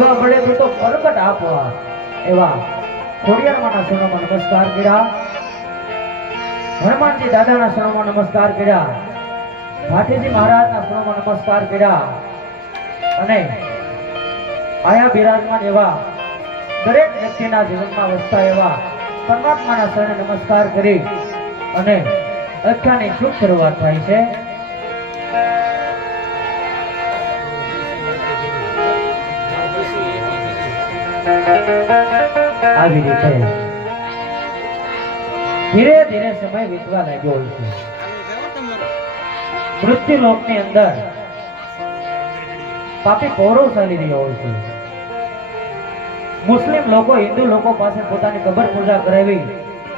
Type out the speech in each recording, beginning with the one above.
દીવા પડે તો પ્રગટ આપવા એવા ખોડિયારમાંના શરણોમાં નમસ્કાર કર્યા, હનુમાનજી દાદાના શરણોમાં નમસ્કાર કર્યા, ભાટીજી મહારાજના શરણોમાં નમસ્કાર કર્યા અને આયા બિરાજમાન એવા દરેક વ્યક્તિના જીવનમાં વસતા એવા પરમાત્માના શરણે નમસ્કાર કરી અને અખ્યાની શુભ શરૂઆત થાય છે. આવી રીતે ધીરે ધીરે સમય વીતવા લાગ્યો હોય છે. મૃત્યુ લોકની અંદર પાપી કૌરવ ચાલી રહ્યો હોય છે. મુસ્લિમ લોકો હિન્દુ લોકો પાસે પોતાની કબર પૂજા કરાવી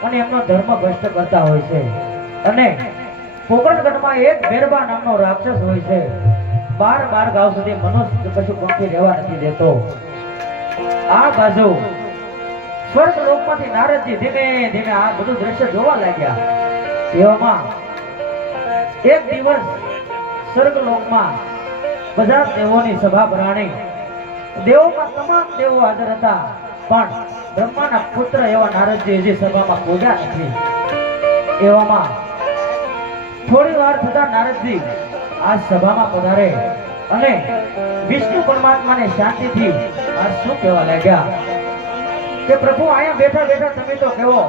અને એમનો ધર્મ ભ્રષ્ટ કરતા હોય છે. અને પોકરણગઢમાં એક બેરબા નામનો રાક્ષસ હોય છે. 12 ગાંવ સુધી મનુષ્ય પશુ પંખી રહેવા નથી દેતો. આ બાજુ સ્વર્ગ લોકમાંથી નારદજી ધીમે ધીમે આ બધું દ્રશ્ય જોવા લાગ્યા. એવામાં એક દિવસ સ્વર્ગ લોકમાં બધા દેવોની સભા ભરાણી. દેવોમાં તમામ દેવો હાજર હતા, પણ બ્રહ્માના પુત્ર એવા નારદજી હજી સભામાં પહોંચ્યા નથી. એવામાં થોડી વાર થતા નારદજી આ સભામાં પધારે અને વિષ્ણુ પરમાત્માને શાંતિથી આ શું કહેવા લાગ્યા કે પ્રભુ અહીંયા બેઠા બેઠા તમે તો કેવો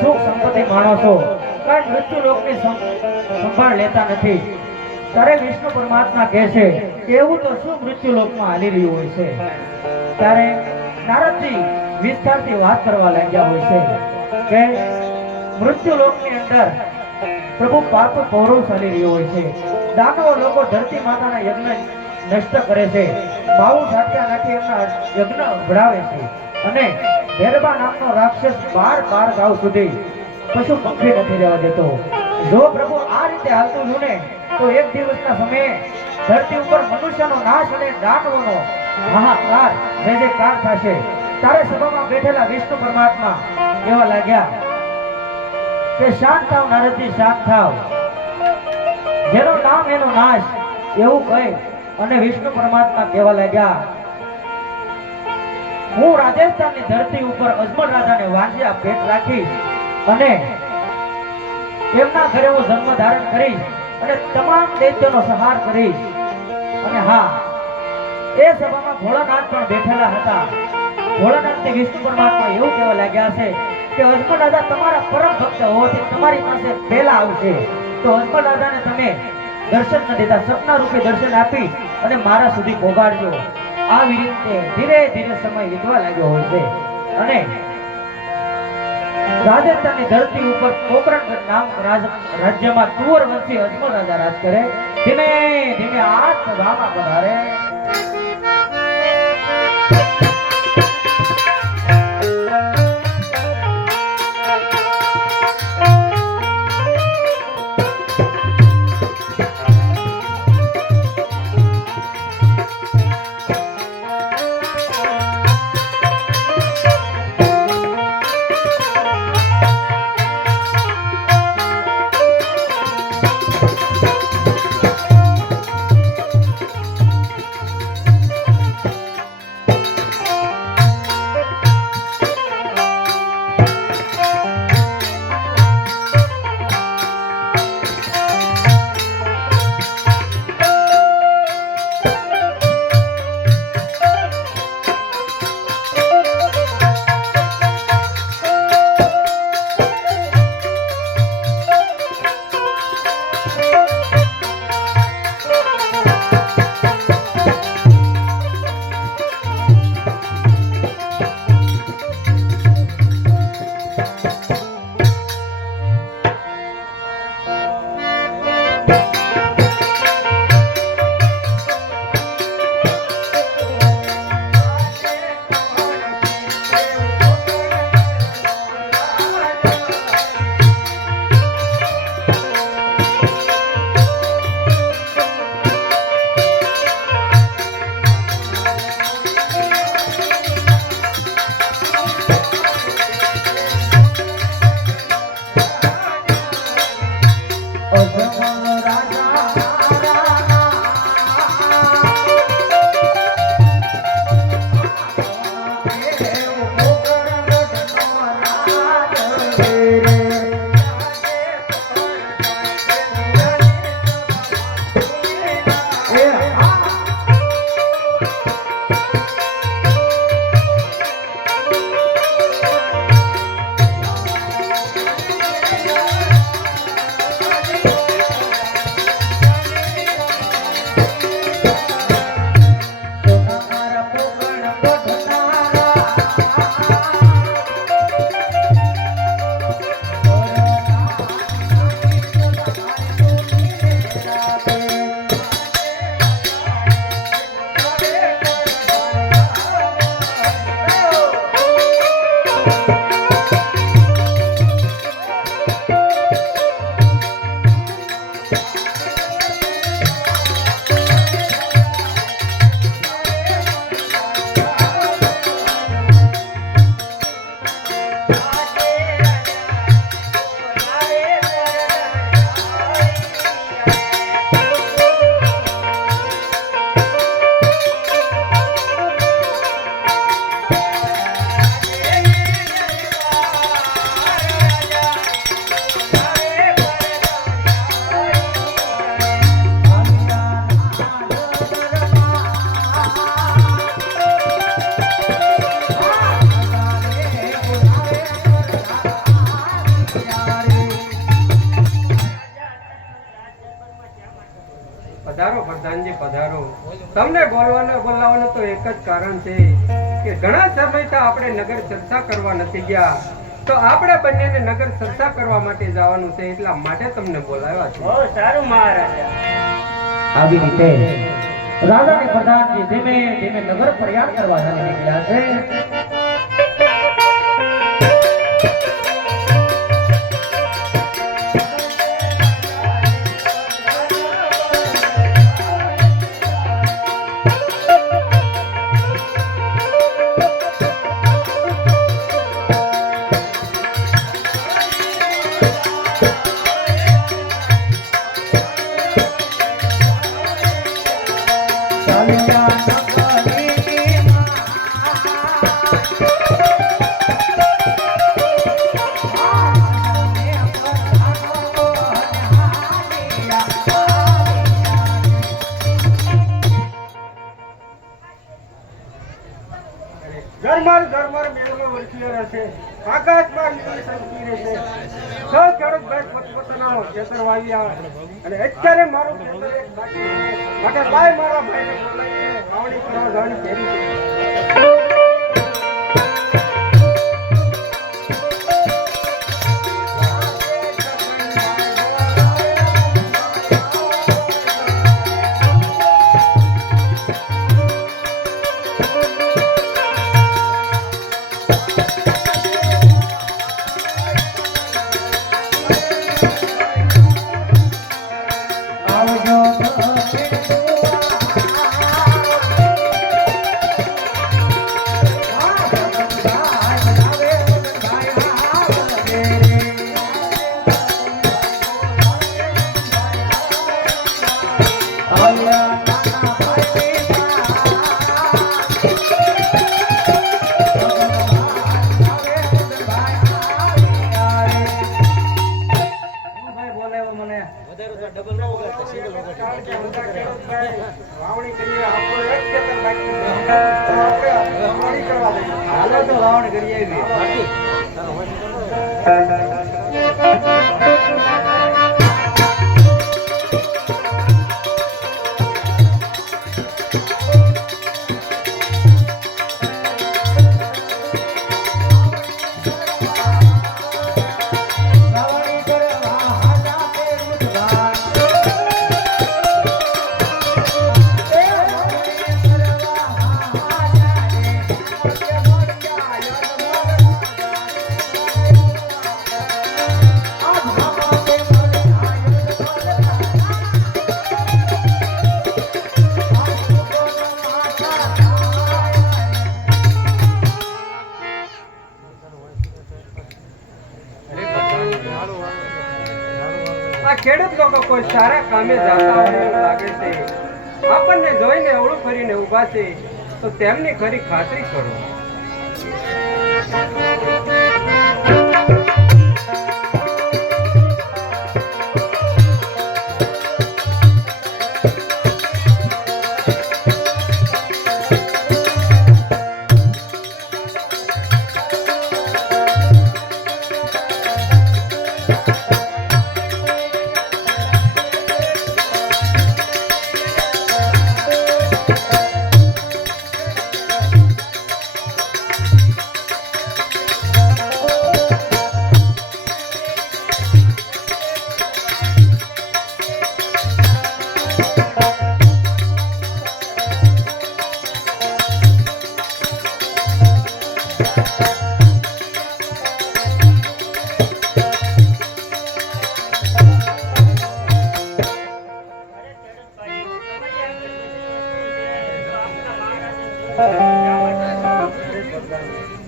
સુખ સંપત્તિ માણો છો, કઈ મૃત્યુ લોકની સંભાળ લેતા નથી. ત્યારે વિષ્ણુ પરમાત્મા કહે છે કે એવું તો શું મૃત્યુ લોકમાં હાલી રહ્યું હોય છે. ત્યારે નારદજી વિસ્તારથી વાત કરવા લાગ્યા હોય છે કે મૃત્યુ લોકની અંદર પ્રભુ પાપ કૌરવ ચાલી રહ્યો હોય છે. દાનવો લોકો ધરતી માતાના યજ્ઞ નષ્ટ કરે છે, બાવું ઝાટકા નાખી એમના યજ્ઞ ઉભરાવે છે અને ભેરબા નામનો રાક્ષસ 12 ગાંવ સુધી પશુ પંખી નથી રહેવા દેતો. જો પ્રભુ આ રીતે હાલતું રહ્યું ને તો એક દિવસના સમયે ધરતી ઉપર મનુષ્યનો નાશ અને દાનવોનો હાહાકાર જયજયકાર થશે. ત્યારે સભામાં બેઠેલા વિષ્ણુ પરમાત્મા કહેવા લાગ્યા કે શાંત થાવ નારદજી, શાંત થાવ, જેનું નામ એનો નાશ, એવું કહી અને વિષ્ણુ પરમાત્મા કહેવા લાગ્યા હું રાજસ્થાનની ધરતી ઉપર અજમલ રાજાને વાંજ્યા ભેટ રાખીશ અને એમના ઘરે હું જન્મ ધારણ કરીશ અને તમામ દૈત્યોનો સંહાર કરીશ. અને હા, એ સભામાં ભોળાનાથ પણ બેઠેલા હતા. ભોળાનાથને વિષ્ણુ પરમાત્મા એવું કહેવા લાગ્યા છે કે અજમલ રાજા તમારા પરમ ભક્ત હોવાથી તમારી પાસે પહેલા આવશે, તો અજમલ રાજાને તમે દર્શન ન દેતા સપના રૂપે દર્શન આપી અને મારા સુધી પહોંચાડજો. આવી રીતે ધીરે ધીરે સમય વીતવા લાગ્યો હોય છે અને રાજસ્થાનની ધરતી ઉપર પોકરણગઢ નામ રાજ્યમાં તુવર વંશી અજમલ રાજા રાજ કરે. ધીમે ધીમે આ સભામાં પધારે. પધારો પ્રધાનજી પધારો. તમને બોલાવવાનું તો એક જ કારણ છે કે ઘણા સમયથી આપણે નગર ચર્ચા કરવા નથી ગયા, તો આપણે બંનેને નગર ચર્ચા કરવા માટે જવાનું છે, એટલા માટે તમને બોલાવ્યા છે. બહુ સારું મહારાજા. આવી રીતે રાજા અને પ્રધાનજી ધીમે ધીમે નગર પ્રયાણ કરવા નીકળ્યા છે. ઘરમાં મેળો વરસ્યો રહેશે, આકાશમાં લીલી સંગી રહેશે, સૌ ખેડૂત ભાઈ પોતપોતાના ખેતર વાવી આવે, અને અત્યારે મારું ખેતર એક બાકી છે, માટે લાય મારા ભાઈને બોલાવીને વાવણી કરવા જવાની તૈયારી છે. વાવણી કરીએ, આપણો એક ખેતર બાકી છે, તો આપણે વાવણી કરવા દઈએ. હાલો તો વાવણી કરી આવીએ. આ ખેડૂત લોકો કોઈ સારા કામે જતા હોય એવું લાગે છે, આપણને જોઈને અવળું ફરીને ઊભા છે, તો તેમની ખરી ખાતરી કરો.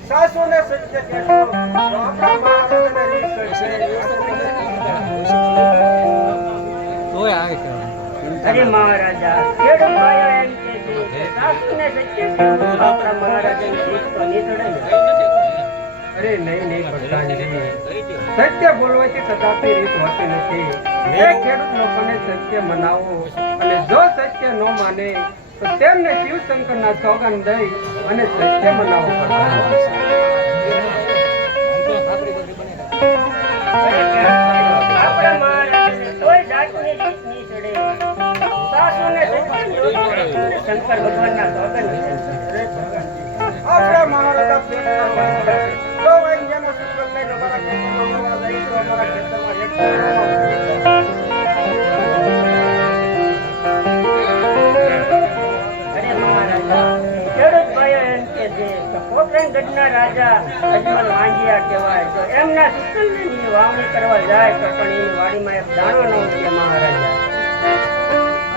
સાસુને સત્ય કહેશો તો આપણા મહારાજાને રીત કરશે. અરે મહારાજા ખેડૂત ભાઈઓ એમ કહે છે કે સાસુને સત્ય કહેવું તો આપણા મહારાજાની રીત તો નીકળે ને. અરે નહીં પ્રધાનજી, સત્ય બોલવાથી કદાપી રીત હોતી નથી. એ ખેડૂત લોકોને સત્ય મનાવો અને જો સત્ય ન માને તો તેમને શિવશંકરના સોગંદ દઈ અને સત્ય મનાવો. આપણા મહારાજાને કોઈ જાતની રીત નહીં ચડે. સાસુને સત્ય કહેવું અને શંકર ભગવાનના સોગંદ છે. આપણા મહારાજા પેટના વાળા છે. જો અહીંયાનો સુગંધ લઈને અમારા ખેતરમાં લેવા જાય તો અમારા ખેતરમાં એક અરે મહારાજા ખેડૂત ભાઈઓ એમ કહે છે કે પોકરણગઢના રાજા અજમલ વાંઢિયા કહેવાય તો એમના સુકલની વાવણી કરવા જાય તો પણ એની વાડીમાં એક દાણો ન ઉગે મહારાજા.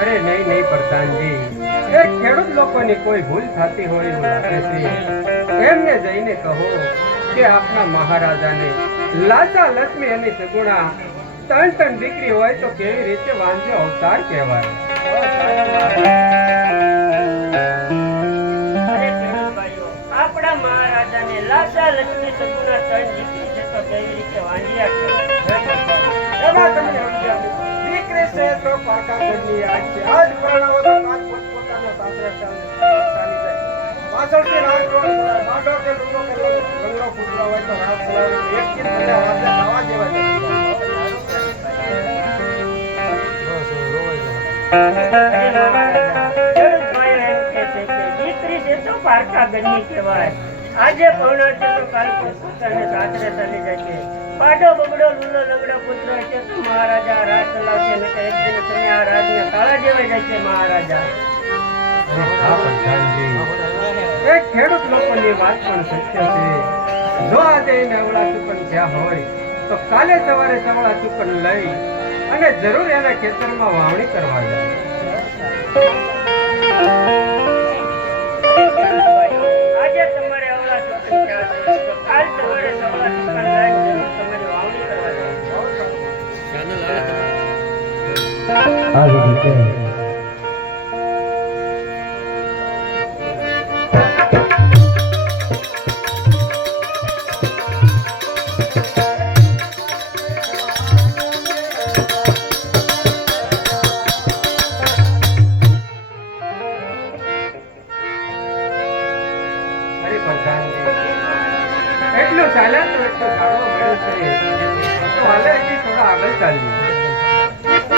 અરે નહીં પ્રધાનજી, એ ખેડૂત લોકોની કોઈ ભૂલ થતી હોય એવું લાગે છે. એમને જઈને કહો કે આપના મહારાજાને લાચા લક્ષ્મી અને સગુણા ત્રણ દીકરી હોય તો કેવી રીતે વાંધ્યો અવતાર કહેવાય. અરે ખેડૂત ભાઈઓ આપણા મહારાજાને લાસા લક્ષ્મી સગુણા ત્રણ દીકરી છે તો કેવી રીતે વાંઢિયા કહેવાય. એમાં તમને સમજાવું. દીકરી છે તો પાકા ઘરની આજ છે. આજ પરણાવો તો આજ પોતપોતાનો સાસરે ચાલી જાય. પાછળથી રાત રોજ બાડો કે લૂડો કે બંગલો ફૂટલો હોય તો રાત સવારે એક ચીજ બધા વાતે ખાવા જેવા છે. અરે મહારાજા ખેડૂત ભાઈઓ એમ કહે છે કે દીકરી છે તો પારકા ઘરની કહેવાય. આજે પરણાશે તો કાલ પોતાને સાસરે ચાલી જાય છે. પાડો બગડો લૂલો લગડો પુત્ર છે તો મહારાજા રાજ ચલાવશે ને એક દિન તમે આ રાજને તાળા જેવાઈ જાય છે મહારાજા. હા પ્રધાનજી, એ ખેડૂત લોકોની વાત પણ સત્ય છે. જો આજે એને અવળા ચૂકન થયા હોય તો કાલે સવારે સવળા ચૂકન લઈ અને જરૂર એના ખેતરમાં વાવણી કરવા જાય. આજે તમારે અવળા ચૂકન થયા છે તો કાલ સવારે સવળા ચૂકન લઈને જરૂર તમારે વાવણી કરવા જાય. આવી રીતે અરે પ્રધાનજી, એટલું ચાલ્યા તો એટલું જાણવા મળ્યું છે તો હાલે હજી થોડા આગળ ચાલીએ.